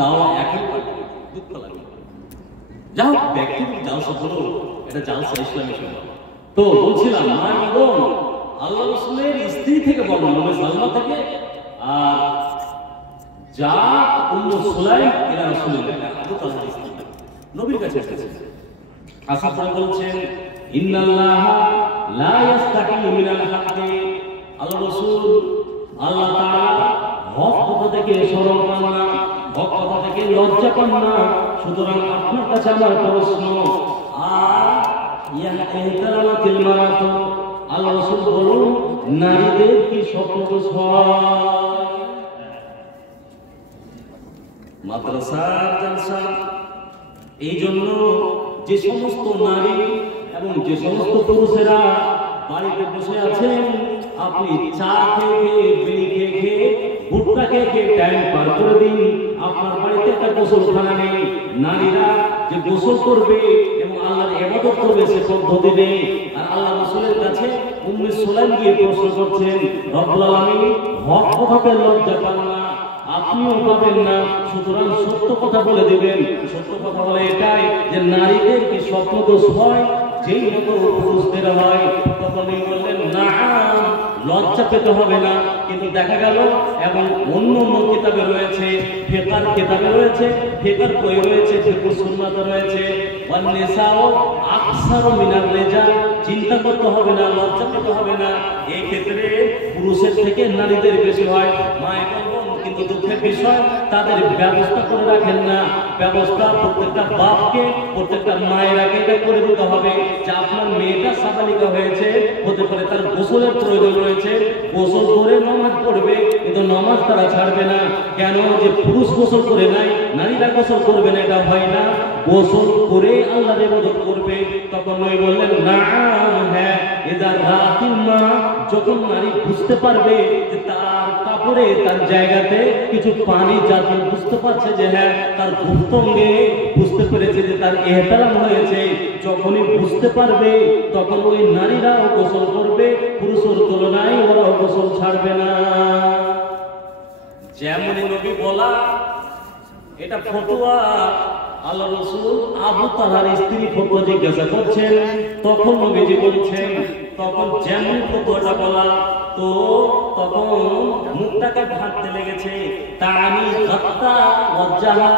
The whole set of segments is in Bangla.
তাও এখন দুঃখ লাগে। যা হোক ব্যক্তিগত জালসা হলো, এটা জালসা ইসলামী সভা। তো বলছিলাম মা এবং আল্লাহ রাসূলের স্ত্রী থেকে বর্ণনা, উম্মে সালমা থেকে, আর যা উম্মু সুলাইম ইলা রাসূলিল্লাহ, আবু তালহার স্ত্রী নবীর কাছে এসেছে। আসাদ বলছেন ইন্নাল্লাহা লা ইস্তাহি মিনাল হাক্কি, আল্লাহ রাসূল আল্লাহ তাআলা হক কথা থেকে শরম পান না, হক কথা থেকে লজ্জা পান না। সুতরাং আপনার কাছে আমার প্রশ্ন, আর ইয়া ইহতারামাতিল মারাতু, আল্লাহ রাসূল বলুন নারীদের কি স্বপ্নদোষ হয়? মাদ্রাসার জালসা। এই জন্য যে সমস্ত নারী এবং যে সমস্ত পুরুষেরা বাড়িতে বসে আছেন, আপনি চা খেয়ে বিড়ি খেয়ে ভুট্টা খেয়ে টাইম পার করে দিন। আপনার বাড়িতে একটা গোসলখানা নেই, নারীরা যে গোসল করবে এবং আল্লাহর ইবাদত করবে সে পদ্ধতি নেই। আর আল্লাহ রাসূলের কাছে উম্মে সুলাইম গিয়ে প্রশ্ন করছেন, রব্বুল আলামিন হক কথাতে লজ্জা পান না, আপনিও পাবেন না, সুতরাং সত্য কথা বলে দিবেন। সত্য কথা বলে এটাই যে নারীদের কি স্বপ্নদোষ হয় যেই মতো পুরুষদের হয়? তখনই বললেন না, লজ্জা পেতে হবে না। কিন্তু দেখা গেল এবং অন্য অন্য কিতাবে রয়েছে, ফিকহের কিতাবে রয়েছে, ফিকহের বই রয়েছে, ফিকহুস সুন্নাত রয়েছে, ওয়ান নিসাও আকসারু মিনার রিজাল, চিন্তা করতে হবে না, লজ্জা পেতে হবে না। এই ক্ষেত্রে পুরুষের থেকে নারীদের বেশি হয়। মায়ের কিন্তু দুঃখের বিষয় তাদের ব্যবস্থা করে রাখেন না। ব্যবস্থা প্রত্যেকটা বাপকে, প্রত্যেকটা মায়ের আগে এটা করে দিতে হবে যে আপনার মেয়েটা সাবালিকা হয়েছে, হতে পারে তার গোসলের প্রয়োজন রয়েছে, গোসল করে নামাজ পড়বে, কিন্তু নামাজ তারা ছাড়বে না। কেন? যে পুরুষ গোসল করে নাই, নারীরা গোসল করবে না, এটা হয় না। গোসল করে আল্লাহর ইবাদত করবে। তখন নবী বললেন না, হ্যাঁ, এদা রাতিল মা, যখন নারী বুঝতে পারবে যে তার কাপড়ে তার জায়গাতে কিছু পানি যাচ্ছে, বুঝতে পারছে যে হ্যাঁ তার গুপ্তঙ্গে বুঝতে পেরেছে যে তার ইহতারাম হয়েছে, যখনই বুঝতে পারবে তখন ওই নারীরাও গোসল করবে, পুরুষের তুলনায় ওরাও গোসল ছাড়বে না। যেমনই নবী বলা, এটা ফতোয়া। আল্লাহ রাসূল আবু তালহার স্ত্রী ফতোয়া জিজ্ঞাসা করছেন, তখন নবীজি বলছেন, তখন যেমন ফতোয়াটা বলা, তো তখন মুখটাকে ঢাকতে লেগেছে। তানি গাত্তা ওয়াজহা,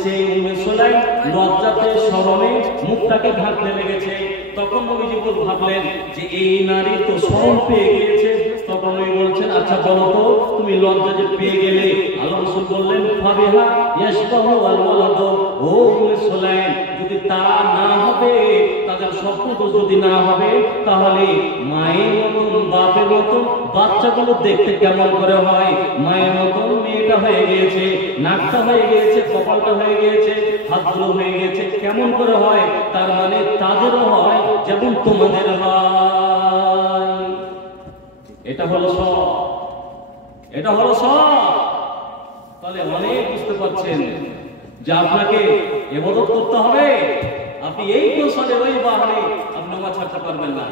সেই উম্মে সুলাইম লজ্জাতে শরমে মুখটাকে ঢাকতে লেগেছে। তখন নবীজি ভাবলেন যে এই নারী তো শরম পেয়ে গিয়েছে। তখন নবী বলছেন, আচ্ছা বলো তো তুমি লজ্জা যে পেয়ে গেলে? আল্লাহ রাসূল বললেন, ফাবিহা ইয়াশবাহু আল ওয়ালাদ, ও উম্মে সুলাইম, যদি তারা না হবে, তাদের স্বপ্নদোষ যদি না হবে, তাহলে মায়ের মতন বাপের মতন বাচ্চাগুলো দেখতে কেমন করে হয়? মায়ের মতন মেয়েটা হয়ে গিয়েছে, নাকটা হয়ে গিয়েছে, কপালটা হয়ে গিয়েছে, হাতগুলো হয়ে গিয়েছে, কেমন করে হয়? তার মানে তাদেরও হয় যেমন তোমাদের হয়। এটা হলো সব, এটা হলো সব। তাহলে অনেক বুঝতে পারছেন যে আপনাকে ইবাদত করতে হবে। আপনি এই কৌশলে, ওই বাহানে আপনি নামাজ ছাড়তে পারবেন না।